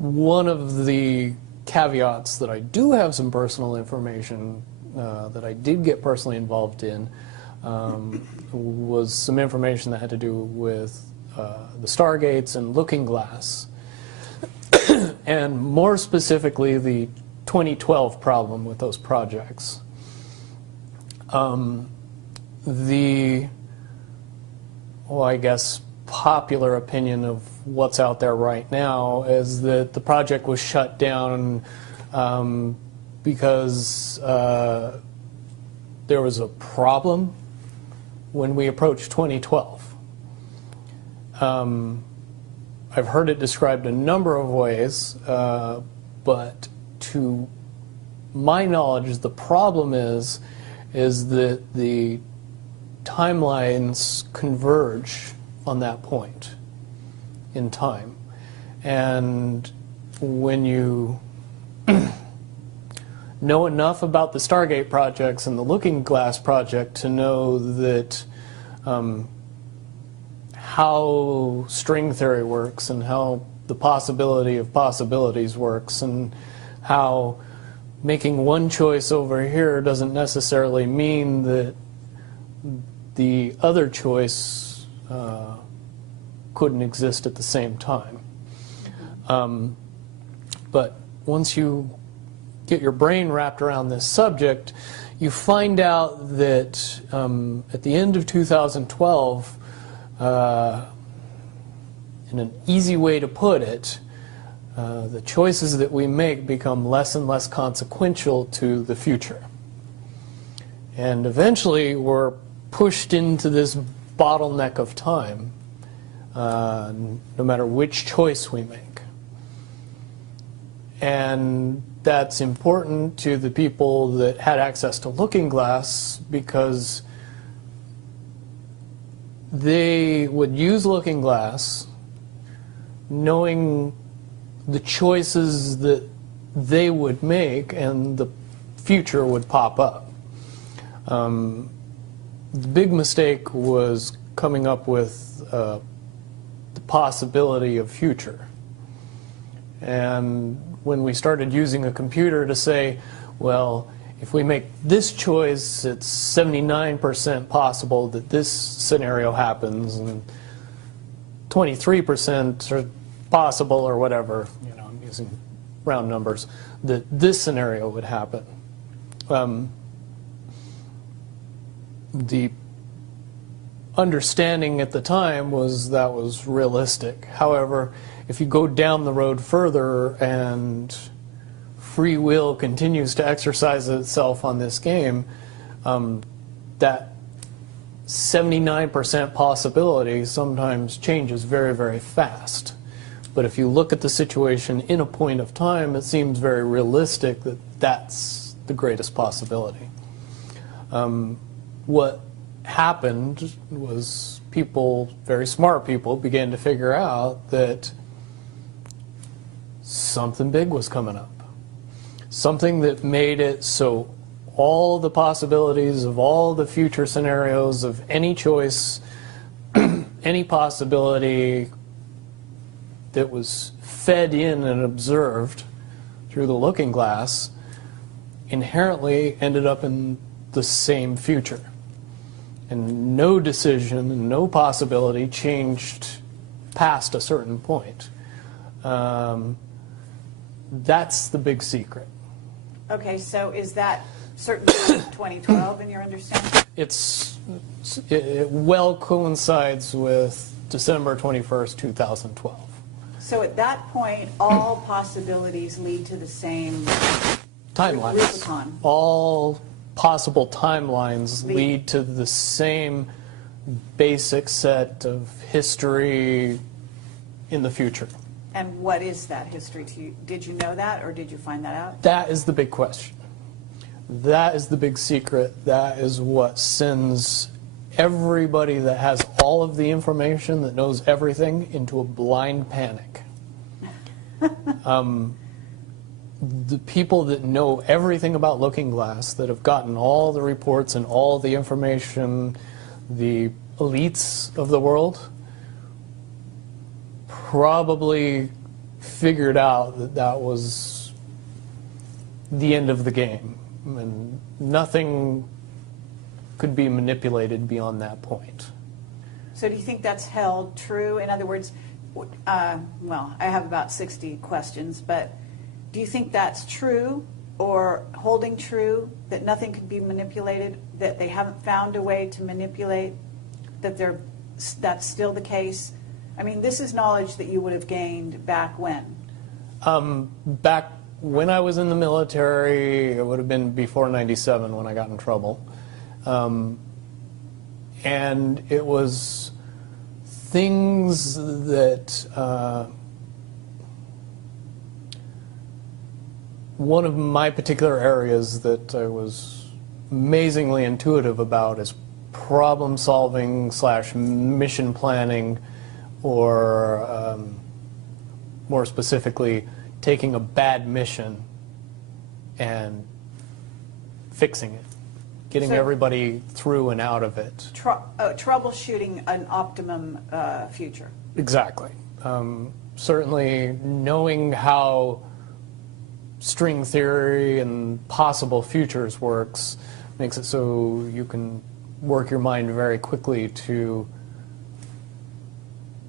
one of the caveats that I do have some personal information that I did get personally involved in was some information that had to do with the stargates and looking glass, and more specifically the 2012 problem with those projects. I guess, popular opinion of what's out there right now is that the project was shut down because there was a problem when we approached 2012. I've heard it described a number of ways, but to my knowledge, the problem is that the timelines converge on that point in time. And when you know enough about the Stargate projects and the Looking Glass project to know that how string theory works and how the possibility of possibilities works and how making one choice over here doesn't necessarily mean that the other choice couldn't exist at the same time. But once you get your brain wrapped around this subject, you find out that at the end of 2012, in an easy way to put it, the choices that we make become less and less consequential to the future. And eventually we're pushed into this bottleneck of time, no matter which choice we make. And that's important to the people that had access to Looking Glass because they would use Looking Glass knowing the choices that they would make and the future would pop up. The big mistake was coming up with the possibility of future. And when we started using a computer to say, well, if we make this choice, it's 79% possible that this scenario happens, and 23% are possible, or whatever, you know, I'm using round numbers, that this scenario would happen. The understanding at the time was that was realistic. However, if you go down the road further and free will continues to exercise itself on this game, that 79% possibility sometimes changes very, very fast. But if you look at the situation in a point of time, it seems very realistic that that's the greatest possibility. What happened was people, very smart people, began to figure out that something big was coming up. Something that made it so all the possibilities of all the future scenarios of any choice, any possibility that was fed in and observed through the Looking Glass inherently ended up in the same future. And no decision and no possibility changed past a certain point. That's the big secret. Okay, so is that certainly 2012 in your understanding? It well coincides with December 21st, 2012. So at that point, all possibilities lead to the same timelines. Rubicon. All possible timelines lead to the same basic set of history in the future. And what is that history to you? Did you know that, or did you find that out? That is the big question. That is the big secret. That is what sends everybody that has all of the information, that knows everything, into a blind panic. The people that know everything about Looking Glass, that have gotten all the reports and all the information, the elites of the world, probably figured out that that was the end of the game, and nothing could be manipulated beyond that point. So do you think that's held true? In other words, well, I have about 60 questions, but do you think that's true or holding true, that nothing could be manipulated, that they haven't found a way to manipulate, that's still the case? I mean, this is knowledge that you would have gained back when? Back when I was in the military, it would have been before '97 when I got in trouble. And it was things that one of my particular areas that I was amazingly intuitive about is problem solving / mission planning, or more specifically, taking a bad mission and fixing it, getting everybody through and out of it. Troubleshooting an optimum future. Exactly. Certainly knowing how string theory and possible futures works makes it so you can work your mind very quickly to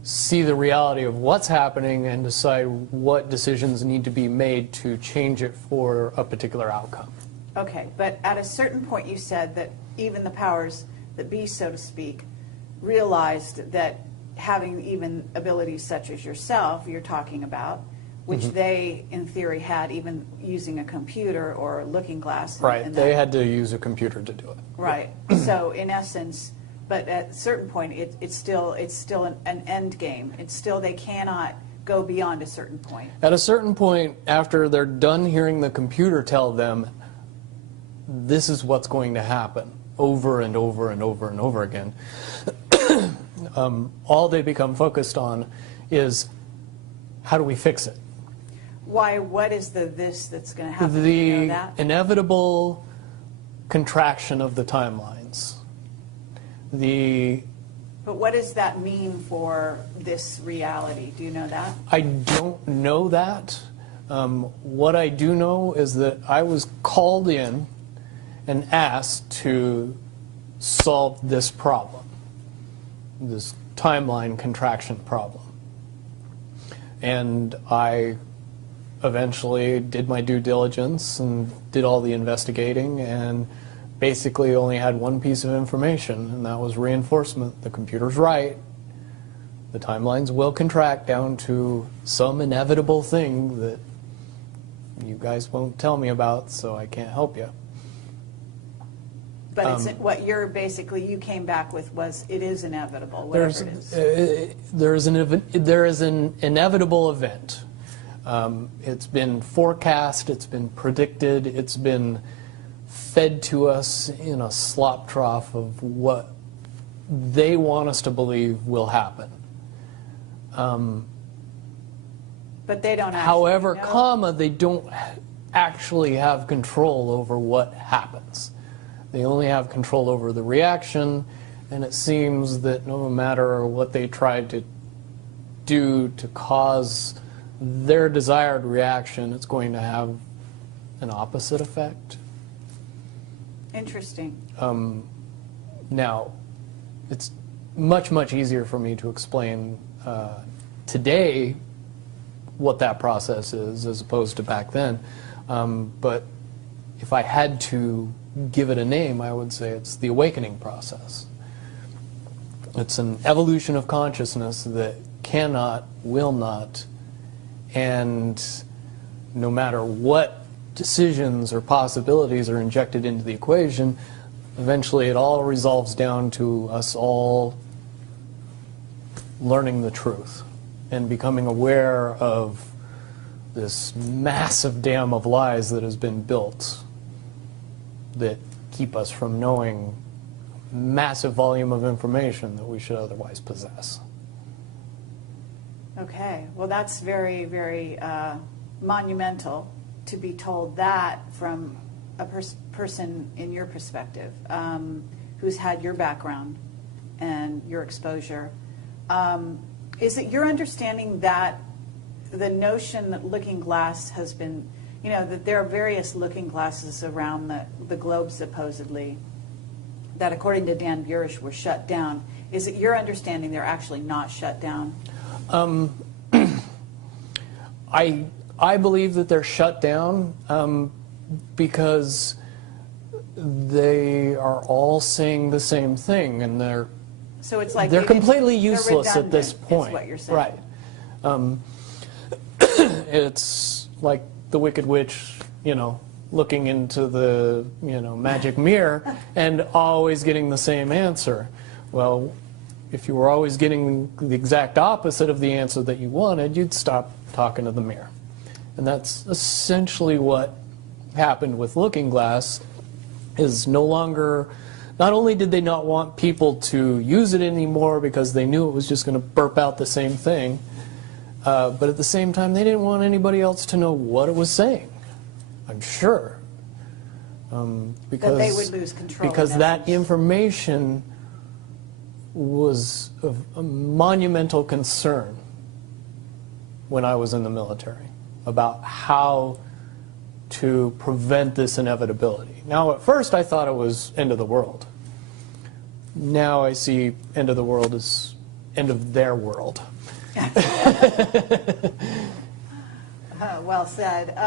see the reality of what's happening and decide what decisions need to be made to change it for a particular outcome. Okay, but at a certain point you said that even the powers that be, so to speak, realized that having even abilities such as yourself, you're talking about, which they, in theory, had even using a computer or a looking glass. Right, they had to use a computer to do it. Right, so in essence, but at a certain point, it's still an end game. It's still, they cannot go beyond a certain point. At a certain point, after they're done hearing the computer tell them, this is what's going to happen, over and over and over and over again, all they become focused on is, how do we fix it? Why? What is this that's going to happen? The you know that? inevitable contraction of the timelines. But what does that mean for this reality? Do you know that? I don't know that. What I do know is that I was called in and asked to solve this problem, this timeline contraction problem. And I eventually did my due diligence and did all the investigating, and basically only had one piece of information, and that was reinforcement. The computer's right. The timelines will contract down to some inevitable thing that you guys won't tell me about, so I can't help you. But it's, what you're basically, you came back with was, it is inevitable, whatever it is. There is an inevitable event. It's been forecast, it's been predicted, it's been fed to us in a slop trough of what they want us to believe will happen. But they don't actually However, know. They don't actually have control over what happens. They only have control over the reaction, and it seems that no matter what they try to do to cause their desired reaction, it's going to have an opposite effect. Interesting. Now, it's much, much easier for me to explain today what that process is as opposed to back then. But if I had to give it a name, I would say it's the awakening process. It's an evolution of consciousness that cannot, will not, and no matter what decisions or possibilities are injected into the equation, eventually it all resolves down to us all learning the truth and becoming aware of this massive dam of lies that has been built that keep us from knowing massive volume of information that we should otherwise possess. Okay, well that's very, very monumental to be told that from a person in your perspective, who's had your background and your exposure. Is it your understanding that the notion that looking glass has been, that there are various looking glasses around the globe supposedly that, according to Dan Burish, were shut down. Is it your understanding they're actually not shut down? I believe that they're shut down because they are all saying the same thing, and they're completely useless at this point. Is what you're saying. Right. It's like the Wicked Witch, looking into the magic mirror and always getting the same answer. Well, if you were always getting the exact opposite of the answer that you wanted, you'd stop talking to the mirror. And that's essentially what happened with Looking Glass. Is no longer, not only did they not want people to use it anymore because they knew it was just going to burp out the same thing, but at the same time they didn't want anybody else to know what it was saying, I'm sure. Because that they would lose control. Because that information was of a monumental concern when I was in the military about how to prevent this inevitability. Now, at first I thought it was end of the world. Now I see end of the world as end of their world. Well said.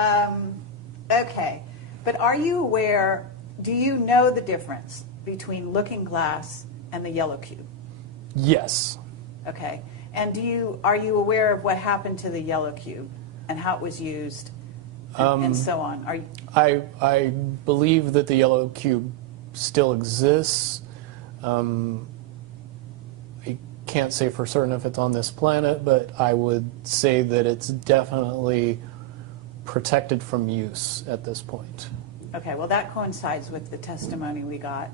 Okay. But are you aware, do you know the difference between Looking Glass and the yellow cube? Yes. Okay. And are you aware of what happened to the yellow cube and how it was used and so on? I believe that the yellow cube still exists. I can't say for certain if it's on this planet, but I would say that it's definitely protected from use at this point. Okay, well that coincides with the testimony we got.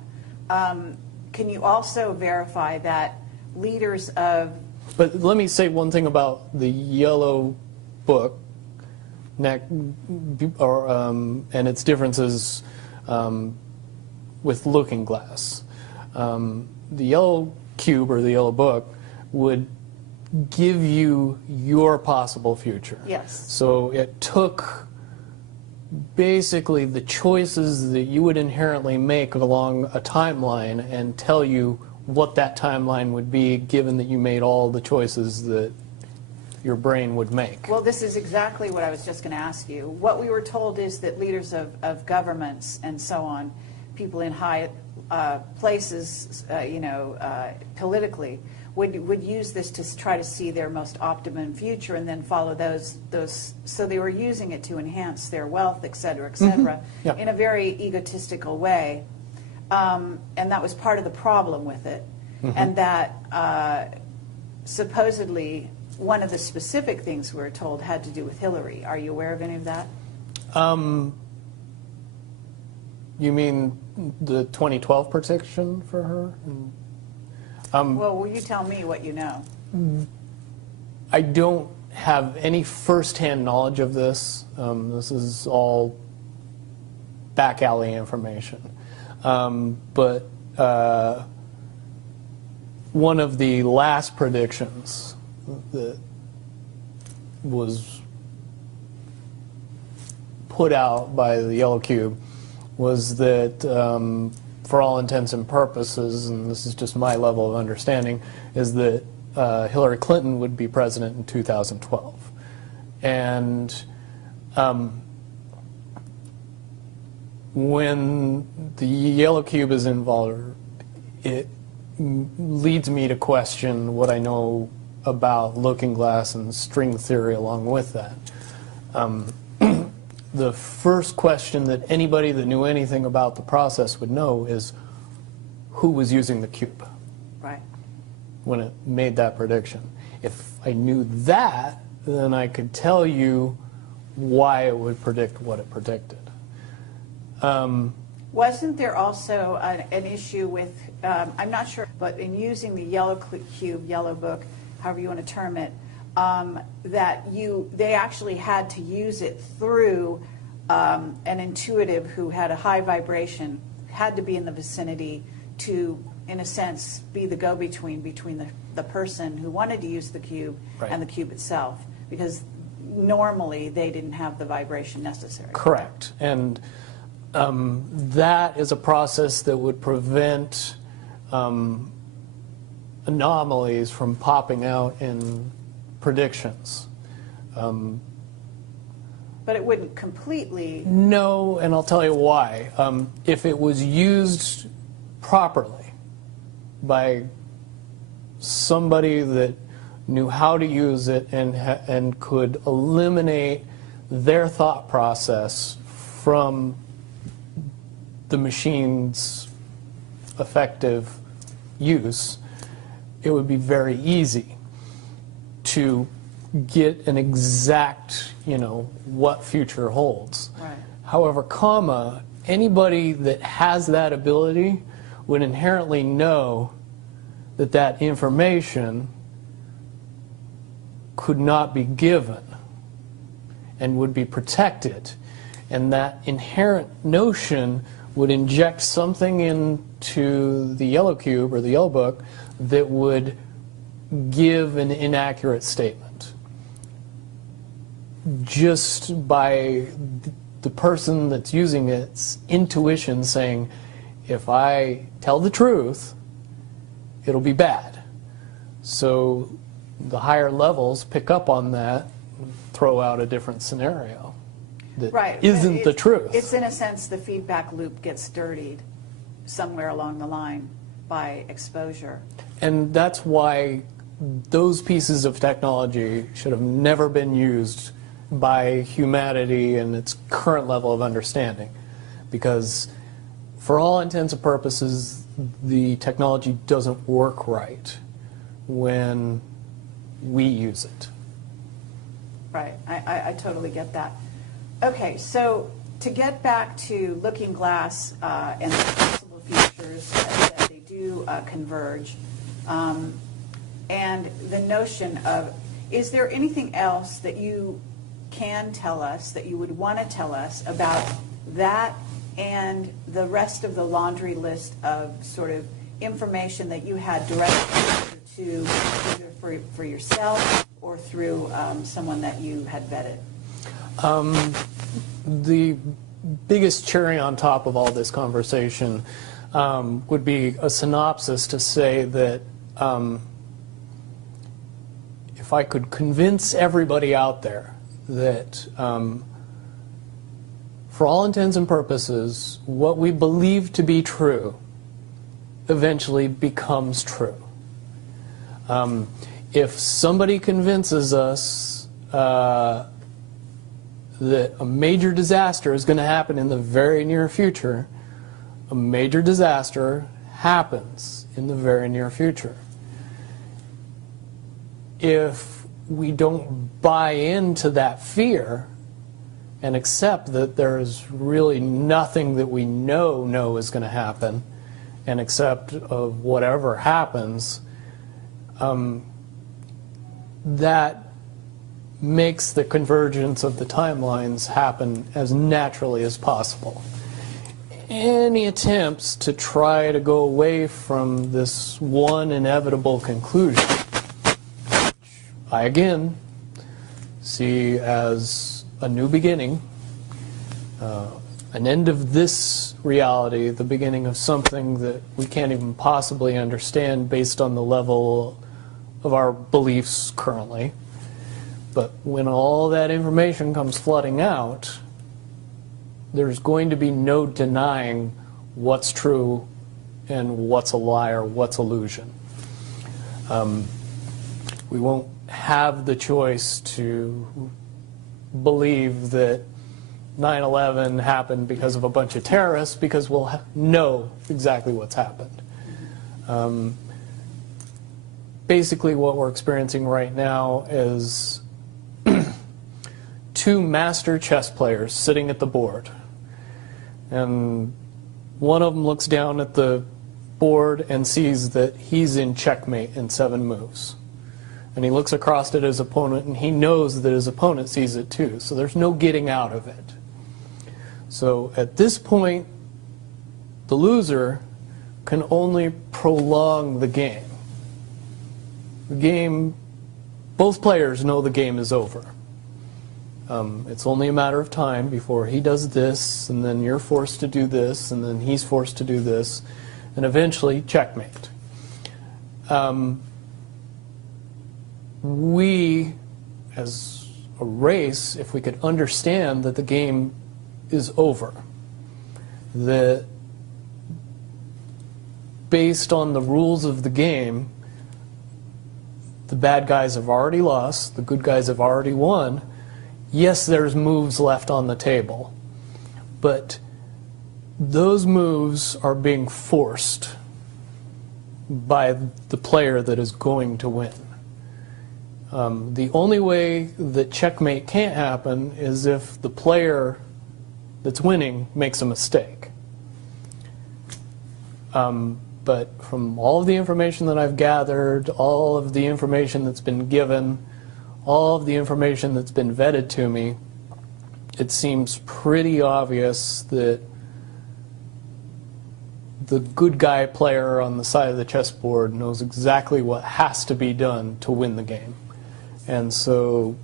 Can you also verify that leaders of... But let me say one thing about the yellow book and its differences with Looking Glass. The yellow cube or the yellow book would give you your possible future. Yes. So it took basically the choices that you would inherently make along a timeline and tell you what that timeline would be, given that you made all the choices that your brain would make. Well, this is exactly what I was just going to ask you. What we were told is that leaders of governments and so on, people in high places, politically, would use this to try to see their most optimum future and then follow those. So they were using it to enhance their wealth, et cetera, Yeah. in a very egotistical way. And that was part of the problem with it. And that supposedly one of the specific things we were told had to do with Hillary. Are you aware of any of that? You mean the 2012 prediction for her? Well, will you tell me what you know? I don't have any first-hand knowledge of this. This is all back alley information. But one of the last predictions that was put out by the yellow cube was that for all intents and purposes, and this is just my level of understanding, is that Hillary Clinton would be president in 2012. And when the yellow cube is involved, it leads me to question what I know about Looking Glass and string theory along with that. The first question that anybody that knew anything about the process would know is who was using the cube Right. when it made that prediction. If I knew that, then I could tell you why it would predict what it predicted. Wasn't there also an issue with, I'm not sure, but in using the yellow cube, yellow book, however you want to term it, that they actually had to use it through an intuitive who had a high vibration, had to be in the vicinity to, in a sense, be the go-between between the person who wanted to use the cube Right. and the cube itself, because normally they didn't have the vibration necessary. Correct. And that is a process that would prevent anomalies from popping out in predictions. But it wouldn't completely... No, and I'll tell you why. If it was used properly by somebody that knew how to use it and could eliminate their thought process from the machine's effective use, it would be very easy to get an exact, what future holds. Right. However, anybody that has that ability would inherently know that that information could not be given and would be protected. And that inherent notion would inject something into the yellow cube or the yellow book that would give an inaccurate statement. Just by the person that's using its intuition saying, if I tell the truth, it'll be bad. So the higher levels pick up on that, throw out a different scenario that Right. isn't the truth. It's in a sense the feedback loop gets dirtied somewhere along the line by exposure. And that's why those pieces of technology should have never been used by humanity in its current level of understanding. Because for all intents and purposes, the technology doesn't work right when we use it. Right, I totally get that. Okay, so to get back to Looking Glass and the possible futures that they do converge, and the notion of, is there anything else that you can tell us, that you would want to tell us about that and the rest of the laundry list of sort of information that you had direct exposure to, either for yourself or through someone that you had vetted? The biggest cherry on top of all this conversation would be a synopsis to say that if I could convince everybody out there that for all intents and purposes, what we believe to be true eventually becomes true. If somebody convinces us that a major disaster is going to happen in the very near future, a major disaster happens in the very near future. If we don't buy into that fear and accept that there's really nothing that we know is going to happen, and accept of whatever happens, that makes the convergence of the timelines happen as naturally as possible. Any attempts to try to go away from this one inevitable conclusion, which I again see as a new beginning, an end of this reality, the beginning of something that we can't even possibly understand based on the level of our beliefs currently. But when all that information comes flooding out, there's going to be no denying what's true and what's a lie or what's illusion. We won't have the choice to believe that 9/11 happened because of a bunch of terrorists, because we'll know exactly what's happened. Basically what we're experiencing right now is two master chess players sitting at the board. And one of them looks down at the board and sees that he's in checkmate in 7 moves. And he looks across at his opponent and he knows that his opponent sees it too. So there's no getting out of it. So at this point, the loser can only prolong the game. The game, both players know the game is over. It's only a matter of time before he does this, and then you're forced to do this, and then he's forced to do this, and eventually checkmate. We, as a race, if we could understand that the game is over, that based on the rules of the game, the bad guys have already lost, the good guys have already won. Yes, there's moves left on the table, but those moves are being forced by the player that is going to win. The only way that checkmate can't happen is if the player that's winning makes a mistake. But from all of the information that I've gathered, all of the information that's been given, all of the information that's been vetted to me, it seems pretty obvious that the good guy player on the side of the chessboard knows exactly what has to be done to win the game. And so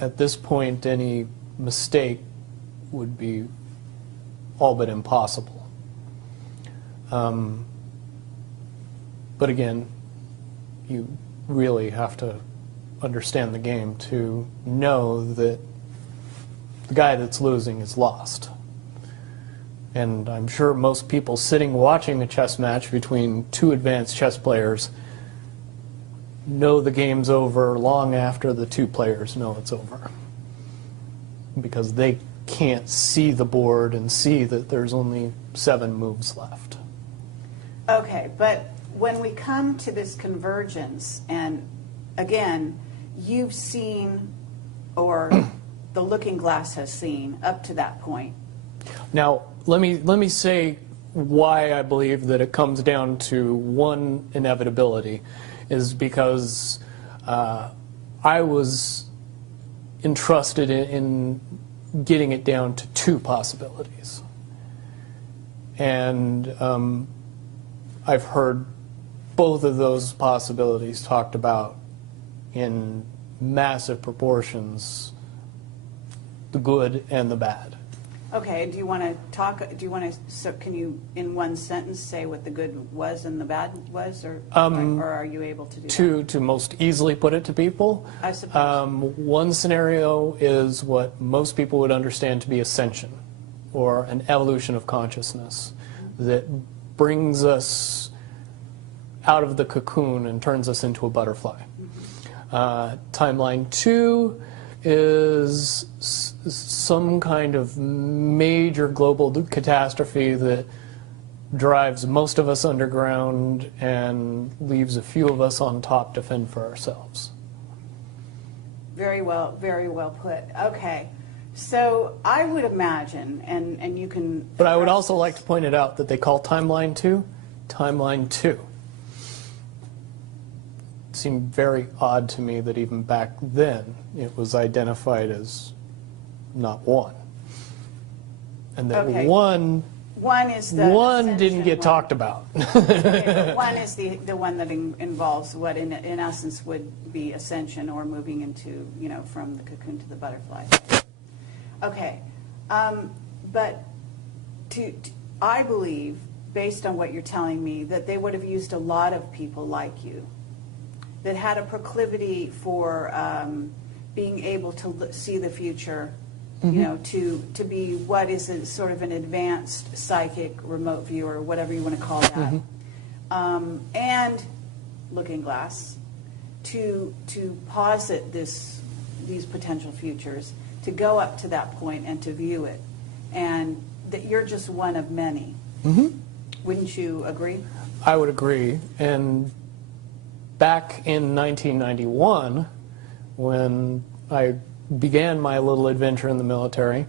at this point, any mistake would be all but impossible. But again, you really have to understand the game to know that the guy that's losing is lost. And I'm sure most people sitting watching a chess match between two advanced chess players know the game's over long after the two players know it's over, because they can't see the board and see that there's only 7 moves left. Okay, but when we come to this convergence, and again, you've seen, or the looking glass has seen, up to that point. Now, let me say why I believe that it comes down to one inevitability, is because I was entrusted in getting it down to 2 possibilities. And I've heard both of those possibilities talked about in massive proportions, the good and the bad. Okay, do you want to talk, so can you in one sentence say what the good was and the bad was, or are you able to do that? To most easily put it to people, I suppose. One scenario is what most people would understand to be ascension, or an evolution of consciousness, that brings us out of the cocoon and turns us into a butterfly. Timeline 2 is some kind of major global catastrophe that drives most of us underground and leaves a few of us on top to fend for ourselves. Very well put. Okay, so I would imagine, and you can... But I would also like to point it out that they call timeline 2, timeline 2. It seemed very odd to me that even back then it was identified as not 1. And that Okay. one is the didn't ascension get one. talked about. Okay, but 1 is the one that involves what in essence would be ascension, or moving into, from the cocoon to the butterfly. Okay, but I believe, based on what you're telling me, that they would have used a lot of people like you that had a proclivity for being able to see the future, to be what is a sort of an advanced psychic remote viewer, whatever you want to call that, and looking glass, to posit these potential futures, to go up to that point and to view it, and that you're just one of many. Wouldn't you agree? I would agree. And back in 1991, when I began my little adventure in the military,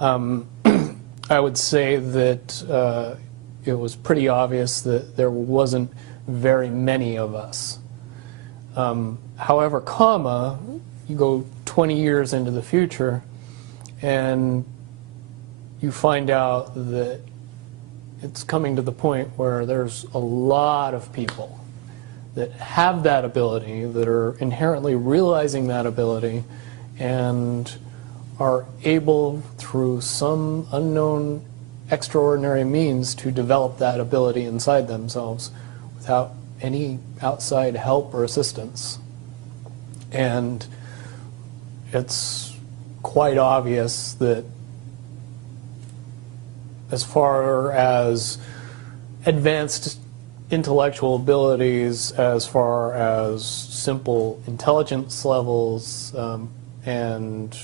I would say that it was pretty obvious that there wasn't very many of us. However, you go 20 years into the future, and you find out that it's coming to the point where there's a lot of people that have that ability, that are inherently realizing that ability, and are able, through some unknown extraordinary means, to develop that ability inside themselves without any outside help or assistance. And it's quite obvious that as far as advanced intellectual abilities, as far as simple intelligence levels, and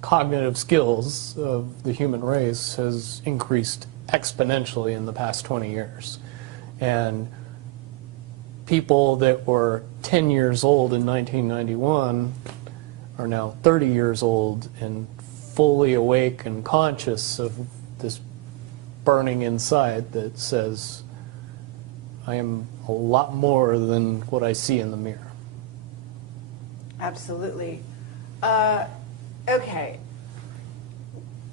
cognitive skills of the human race has increased exponentially in the past 20 years. And people that were 10 years old in 1991 are now 30 years old and fully awake and conscious of this burning inside that says, I am a lot more than what I see in the mirror. Absolutely. Okay.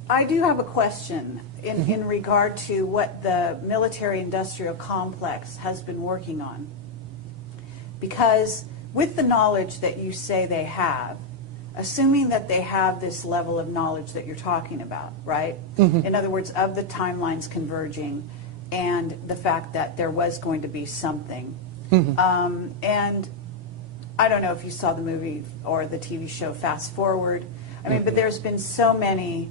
I do have a question in regard to what the military-industrial complex has been working on. Because with the knowledge that you say they have, assuming that they have this level of knowledge that you're talking about, right? In other words, of the timelines converging and the fact that there was going to be something. And I don't know if you saw the movie or the TV show Fast Forward. I mean, but there's been so many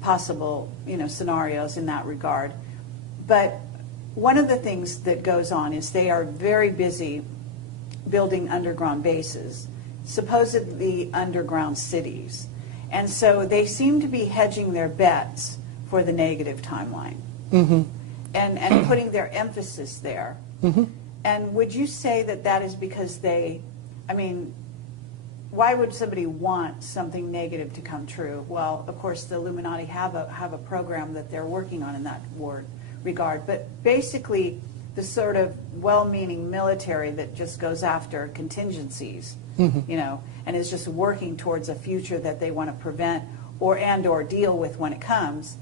possible, scenarios in that regard. But one of the things that goes on is they are very busy building underground bases, supposedly underground cities. And so they seem to be hedging their bets for the negative timeline and putting their emphasis there. And would you say that that is because why would somebody want something negative to come true? Well, of course, the Illuminati have a program that they're working on in that regard. But basically, the sort of well-meaning military that just goes after contingencies, and is just working towards a future that they want to prevent or deal with when it comes.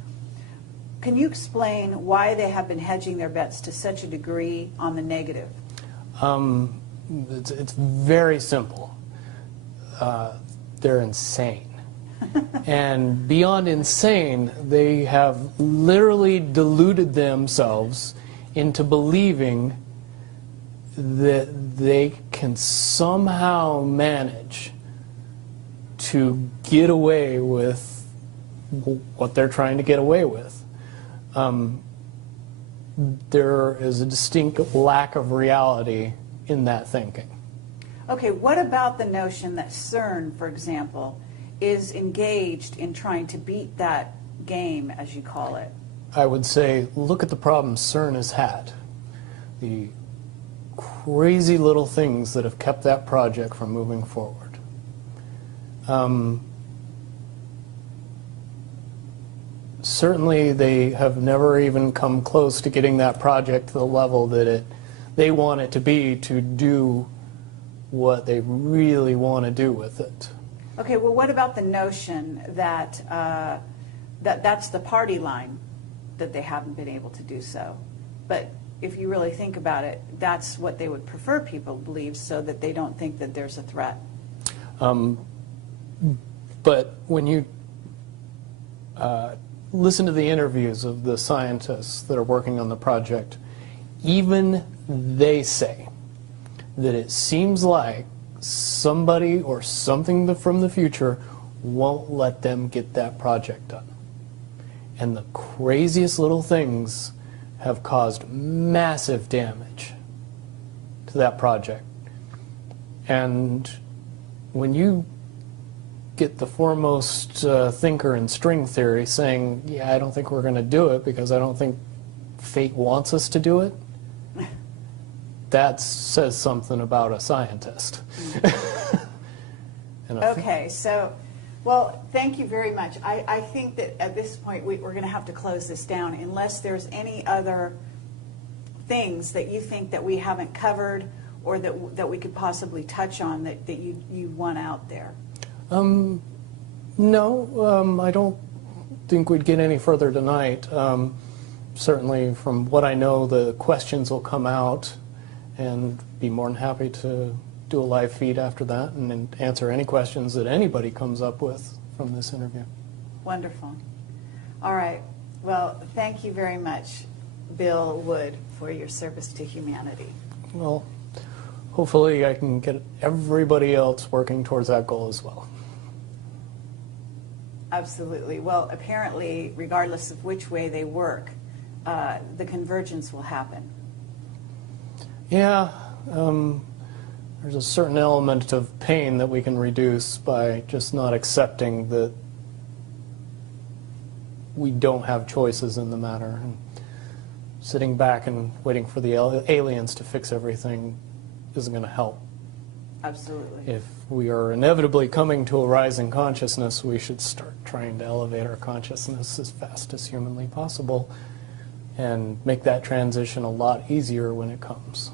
Can you explain why they have been hedging their bets to such a degree on the negative? It's very simple. They're insane. And beyond insane, they have literally deluded themselves into believing that they can somehow manage to get away with what they're trying to get away with. There is a distinct lack of reality in that thinking. Okay, what about the notion that CERN, for example, is engaged in trying to beat that game, as you call it? I would say, look at the problems CERN has had. The crazy little things that have kept that project from moving forward. Certainly they have never even come close to getting that project to the level that they want it to be to do what they really want to do with it. Okay, well, what about the notion that that's the party line, that they haven't been able to do so? But if you really think about it, that's what they would prefer people believe, so that they don't think that there's a threat. But when you listen to the interviews of the scientists that are working on the project, even they say that it seems like somebody or something from the future won't let them get that project done. And the craziest little things have caused massive damage to that project. And when you get the foremost thinker in string theory saying, yeah, I don't think we're going to do it because I don't think fate wants us to do it, that says something about a scientist. Okay, so, well, thank you very much. I think that at this point we're going to have to close this down unless there's any other things that you think that we haven't covered or that we could possibly touch on that you want out there. No, I don't think we'd get any further tonight. Certainly from what I know, the questions will come out and be more than happy to do a live feed after that and answer any questions that anybody comes up with from this interview. Wonderful. All right. Well, thank you very much, Bill Wood, for your service to humanity. Well, hopefully I can get everybody else working towards that goal as well. Absolutely. Well, apparently, regardless of which way they work, the convergence will happen. Yeah, there's a certain element of pain that we can reduce by just not accepting that we don't have choices in the matter. And sitting back and waiting for the aliens to fix everything isn't going to help. Absolutely. If we are inevitably coming to a rising consciousness, we should start trying to elevate our consciousness as fast as humanly possible and make that transition a lot easier when it comes.